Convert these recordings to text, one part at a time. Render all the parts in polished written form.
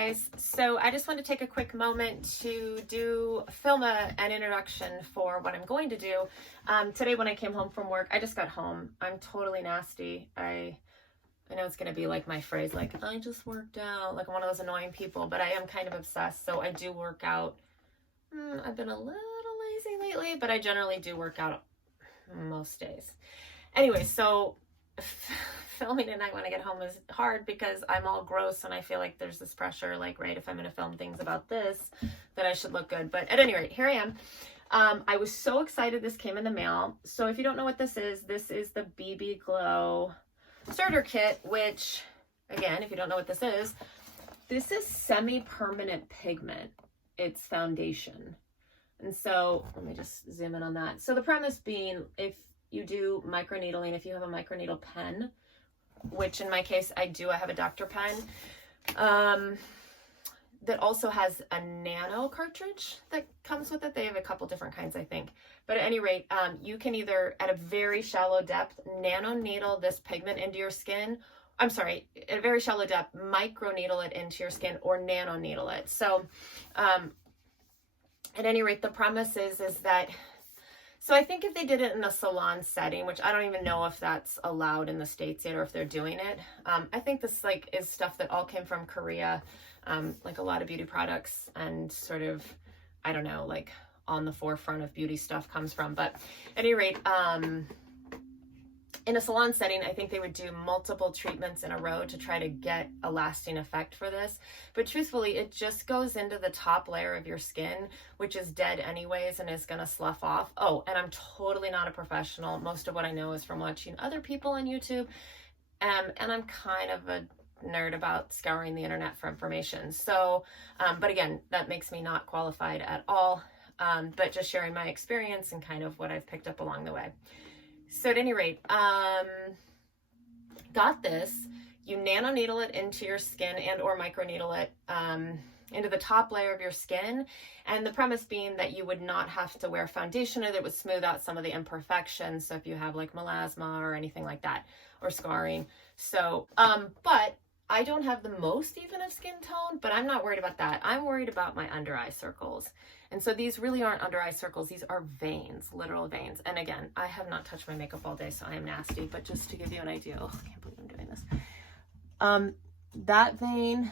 guys. So I just want to take a quick moment to film an introduction for what I'm going to do. Today when I came home from work, I just got home. I'm totally nasty. I know it's going to be like my phrase, like, I just worked out, like I'm one of those annoying people, but I am kind of obsessed. So I do work out. I've been a little lazy lately, but I generally do work out most days. Anyway, so filming tonight when I get home is hard because I'm all gross and I feel like there's this pressure, like, right, if I'm going to film things about this, that I should look good. But at any rate, here I am. I was so excited this came in the mail. So if you don't know what this is the BB Glow starter kit, which, again, if you don't know what this is semi-permanent pigment. It's foundation. And so let me just zoom in on that. So the premise being, if you do microneedling, if you have a microneedle pen, which in my case I do, I have a Dr. pen that also has a nano cartridge that comes with it. They have a couple different kinds, I think. But at any rate, you can either, at a very shallow depth, nano needle this pigment into your skin. I'm sorry, at a very shallow depth, microneedle it into your skin, or nano needle it. So at any rate, the premise is that, so I think if they did it in a salon setting, which I don't even know if that's allowed in the States yet or if they're doing it. I think this is stuff that all came from Korea, like a lot of beauty products and sort of, I don't know, like on the forefront of beauty stuff comes from. But at any rate, in a salon setting, I think they would do multiple treatments in a row to try to get a lasting effect for this. But truthfully, it just goes into the top layer of your skin, which is dead anyways and is going to slough off. Oh, and I'm totally not a professional. Most of what I know is from watching other people on YouTube. And I'm kind of a nerd about scouring the internet for information. So, but again, that makes me not qualified at all. But just sharing my experience and kind of what I've picked up along the way. So at any rate, got this. You nano needle it into your skin and or microneedle it into the top layer of your skin. And the premise being that you would not have to wear foundation, or that would smooth out some of the imperfections. So if you have like melasma or anything like that, or scarring. So, but I don't have the most even of skin tone, but I'm not worried about that. I'm worried about my under eye circles. And so these really aren't under eye circles. These are veins, literal veins. And again, I have not touched my makeup all day, so I am nasty. But just to give you an idea, oh, I can't believe I'm doing this. That vein,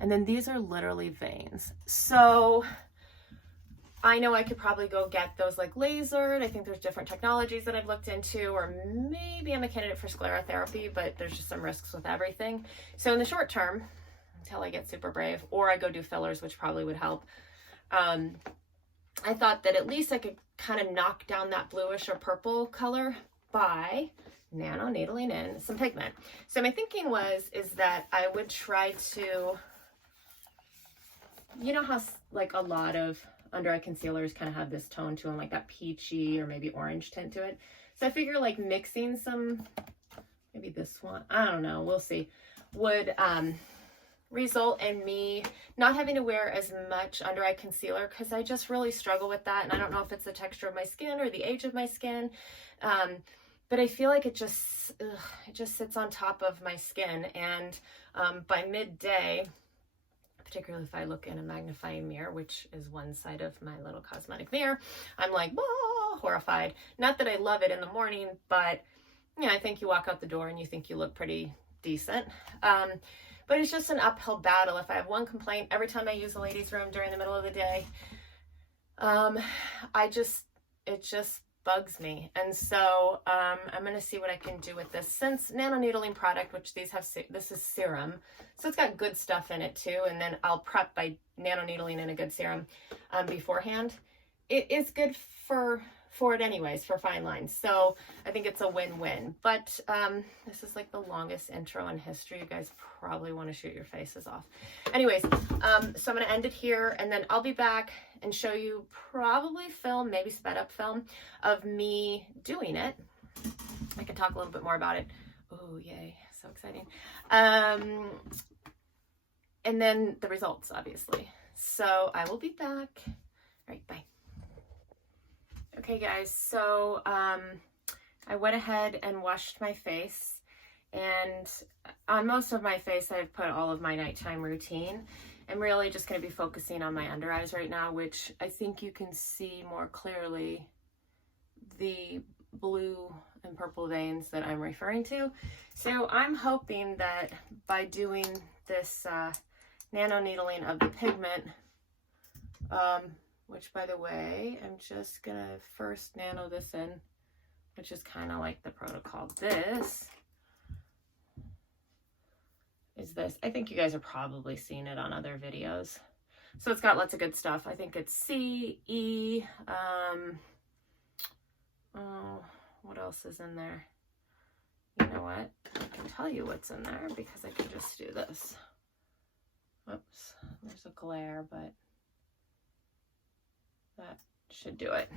and then these are literally veins. So I know I could probably go get those like lasered. I think there's different technologies that I've looked into, or maybe I'm a candidate for sclerotherapy, but there's just some risks with everything. So in the short term, until I get super brave, or I go do fillers, which probably would help, I thought that at least I could kind of knock down that bluish or purple color by nano needling in some pigment. So my thinking is that I would try to, you know how like a lot of under eye concealers kind of have this tone to them, like that peachy or maybe orange tint to it. So I figure like mixing some, maybe this one, I don't know, we'll see, would result in me not having to wear as much under eye concealer, because I just really struggle with that. And I don't know if it's the texture of my skin or the age of my skin, but I feel like it just sits on top of my skin. And by midday, particularly if I look in a magnifying mirror, which is one side of my little cosmetic mirror, I'm like, whoa, horrified. Not that I love it in the morning, but yeah, I think you walk out the door and you think you look pretty decent. But it's just an uphill battle. If I have one complaint every time I use the ladies' room during the middle of the day, it just bugs me. And so I'm going to see what I can do with this. Since nano needling product, which this is serum, so it's got good stuff in it too. And then I'll prep by nano needling in a good serum beforehand. It is good for it anyways, for fine lines. So I think it's a win-win. But this is like the longest intro in history. You guys probably want to shoot your faces off. Anyways, so I'm going to end it here, and then I'll be back and show you probably film, maybe sped up film of me doing it. I can talk a little bit more about it. Oh, yay. So exciting. And then the results, obviously. So I will be back. All right, bye. Okay guys, so I went ahead and washed my face, and on most of my face, I've put all of my nighttime routine. I'm really just going to be focusing on my under eyes right now, which I think you can see more clearly the blue and purple veins that I'm referring to. So I'm hoping that by doing this nano needling of the pigment, which by the way, I'm just going to first nano this in, which is kind of like the protocol. This is this. I think you guys are probably seeing it on other videos. So it's got lots of good stuff. I think it's C, E, oh, what else is in there? You know what? I can tell you what's in there because I can just do this. Oops, there's a glare, but that should do it.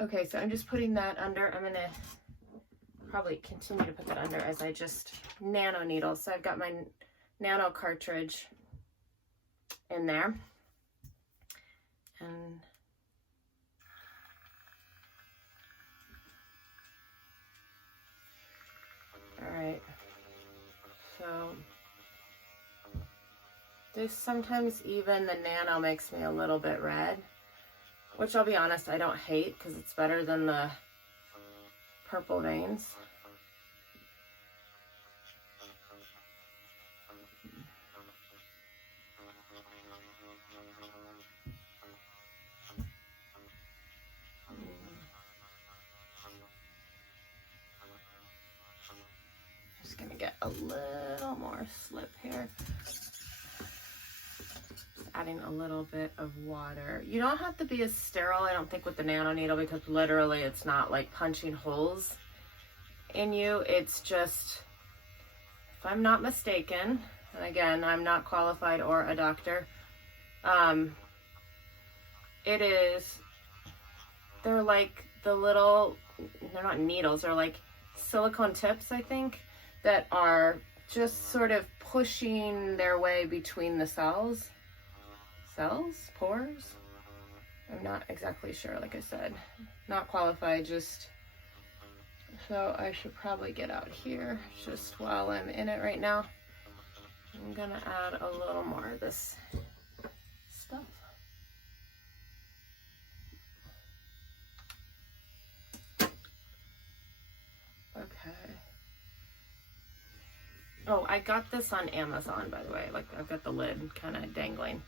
Okay, so I'm just putting that under. I'm gonna probably continue to put that under as I just nano needle. So I've got my Nano cartridge in there. And all right, so this sometimes even the nano makes me a little bit red, which I'll be honest, I don't hate because it's better than the purple veins. Just gonna get a little more slip here. Adding a little bit of water. You don't have to be as sterile, I don't think, with the nano needle, because literally it's not like punching holes in you. It's just, if I'm not mistaken, and again, I'm not qualified or a doctor, it is, they're like the little, they're not needles, they're like silicone tips, I think, that are just sort of pushing their way between the cells. Pores? I'm not exactly sure, like I said. Not qualified, just, so I should probably get out here just while I'm in it right now. I'm gonna add a little more of this stuff. Okay. Oh, I got this on Amazon, by the way. Like, I've got the lid kind of dangling.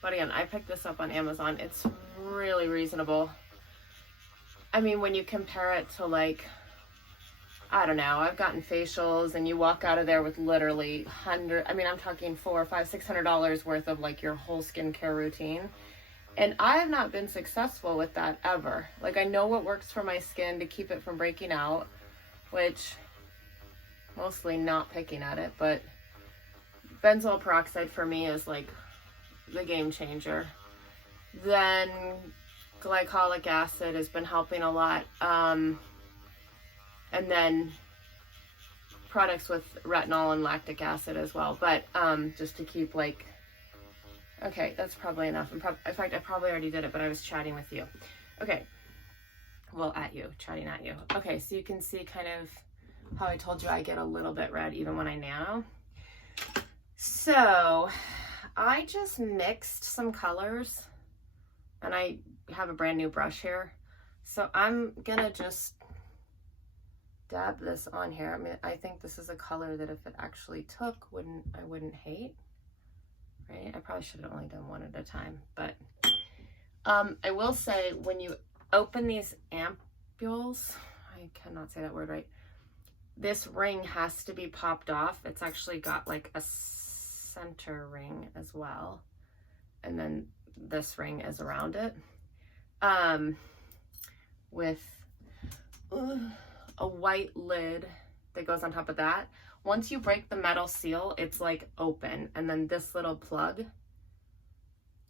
But again, I picked this up on Amazon. It's really reasonable. I mean, when you compare it to, like, I don't know, I've gotten facials and you walk out of there with literally I'm talking $400, $500, $600 worth of like your whole skincare routine. And I have not been successful with that ever. Like, I know what works for my skin to keep it from breaking out, which mostly not picking at it, but benzoyl peroxide for me is like the game changer. Then glycolic acid has been helping a lot. And then products with retinol and lactic acid as well. But just to keep like, okay, that's probably enough. In fact, I probably already did it, but I was chatting with you. Okay, well, chatting at you. Okay, so you can see kind of how I told you I get a little bit red even when I nano. So I just mixed some colors and I have a brand new brush here. So I'm gonna just dab this on here. I mean, I think this is a color that if it actually took, I wouldn't hate, right? I probably should have only done one at a time, but I will say when you open these ampules, I cannot say that word right, this ring has to be popped off. It's actually got like a center ring as well, and then this ring is around it, with a white lid that goes on top of that. Once you break the metal seal, it's like open, and then this little plug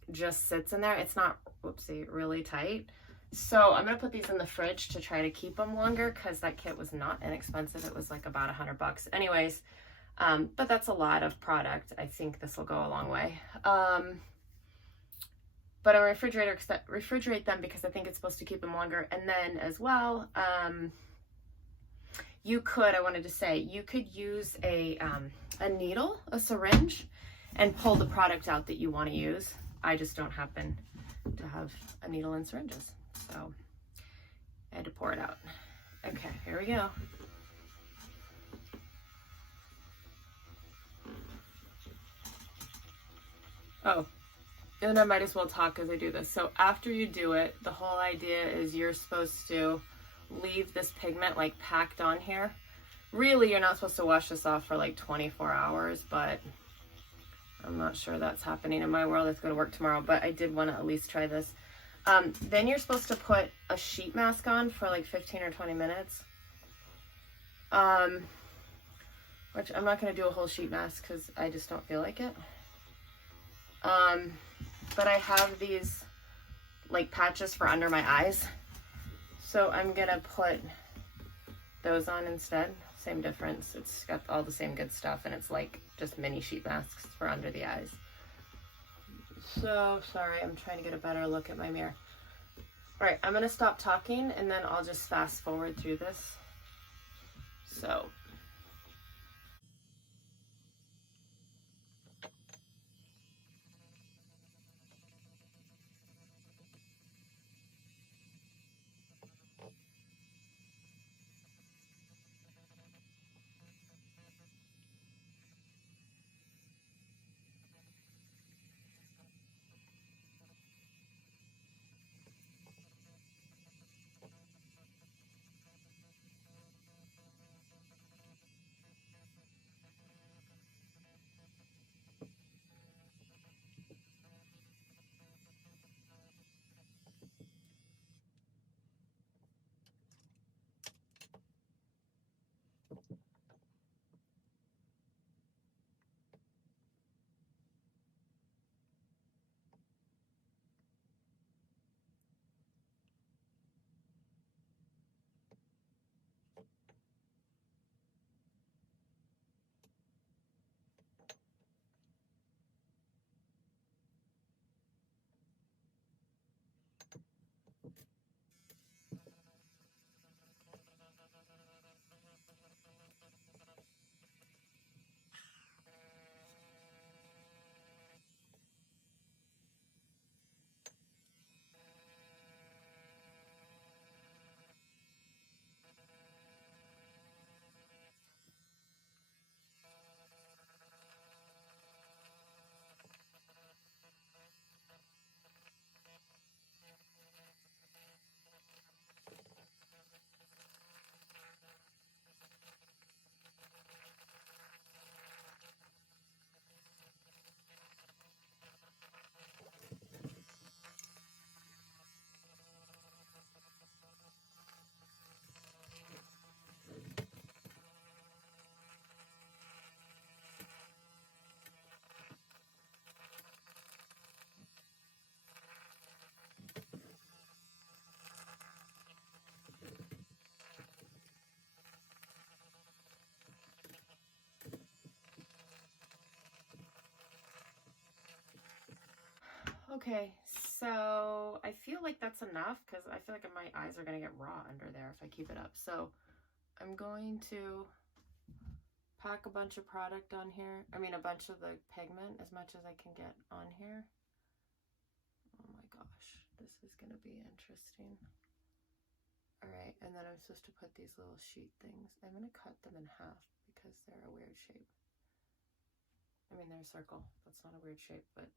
just sits in there. It's not, whoopsie, really tight. So I'm gonna put these in the fridge to try to keep them longer, because that kit was not inexpensive. It was like about $100 anyways. But that's a lot of product. I think this will go a long way. But I refrigerate them because I think it's supposed to keep them longer. And then as well, you could, I wanted to say, you could use a needle, a syringe, and pull the product out that you want to use. I just don't happen to have a needle and syringes, so I had to pour it out. Okay, here we go. Oh, and I might as well talk as I do this. So after you do it, the whole idea is you're supposed to leave this pigment like packed on here. Really, you're not supposed to wash this off for like 24 hours, but I'm not sure that's happening in my world. It's going to work tomorrow, but I did want to at least try this. Then you're supposed to put a sheet mask on for like 15 or 20 minutes. Which I'm not going to do a whole sheet mask because I just don't feel like it. But I have these like patches for under my eyes. So I'm going to put those on instead. Same difference. It's got all the same good stuff, and it's like just mini sheet masks for under the eyes. So sorry, I'm trying to get a better look at my mirror. All right, I'm going to stop talking and then I'll just fast forward through this. So okay, so I feel like that's enough because I feel like my eyes are going to get raw under there if I keep it up. So I'm going to pack a bunch of product on here. I mean, a bunch of the pigment, as much as I can get on here. Oh my gosh, this is going to be interesting. All right, and then I'm supposed to put these little sheet things. I'm going to cut them in half because they're a weird shape. I mean, they're a circle. That's not a weird shape, but...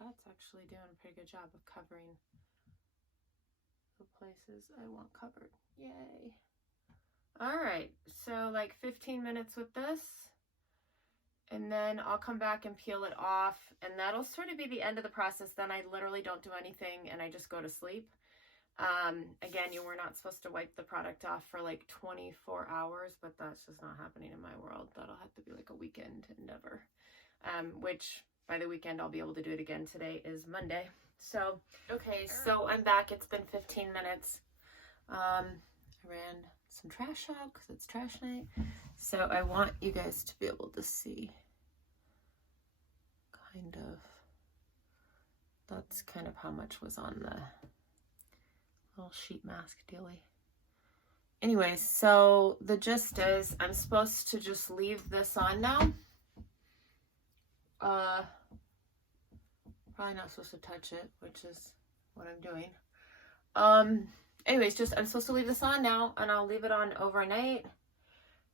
that's actually doing a pretty good job of covering the places I want covered. Yay. All right, so like 15 minutes with this, and then I'll come back and peel it off, and that'll sort of be the end of the process. Then I literally don't do anything and I just go to sleep. Again, you were not supposed to wipe the product off for like 24 hours, but that's just not happening in my world. That'll have to be like a weekend endeavor, which by the weekend I'll be able to do it again. Today is Monday. So, okay, so I'm back. It's been 15 minutes. I ran some trash out because it's trash night. So I want you guys to be able to see kind of, that's kind of how much was on the little sheet mask dealy. Anyway, so the gist is I'm supposed to just leave this on now. Probably not supposed to touch it, which is what I'm doing. Anyways, just I'm supposed to leave this on now, and I'll leave it on overnight,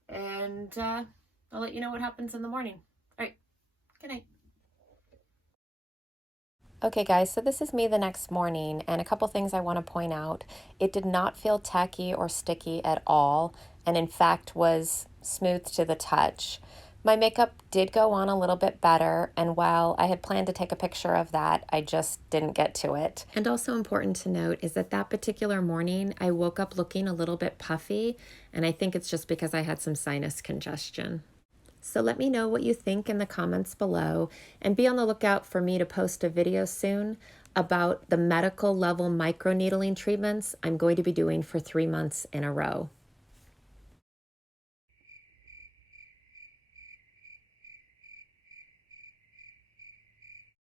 and I'll let you know what happens in the morning. All right, good night. Okay guys, so this is me the next morning, and a couple things I want to point out. It did not feel tacky or sticky at all, and in fact was smooth to the touch. My makeup did go on a little bit better, and while I had planned to take a picture of that, I just didn't get to it. And also important to note is that that particular morning, I woke up looking a little bit puffy, and I think it's just because I had some sinus congestion. So let me know what you think in the comments below, and be on the lookout for me to post a video soon about the medical level microneedling treatments I'm going to be doing for 3 months in a row.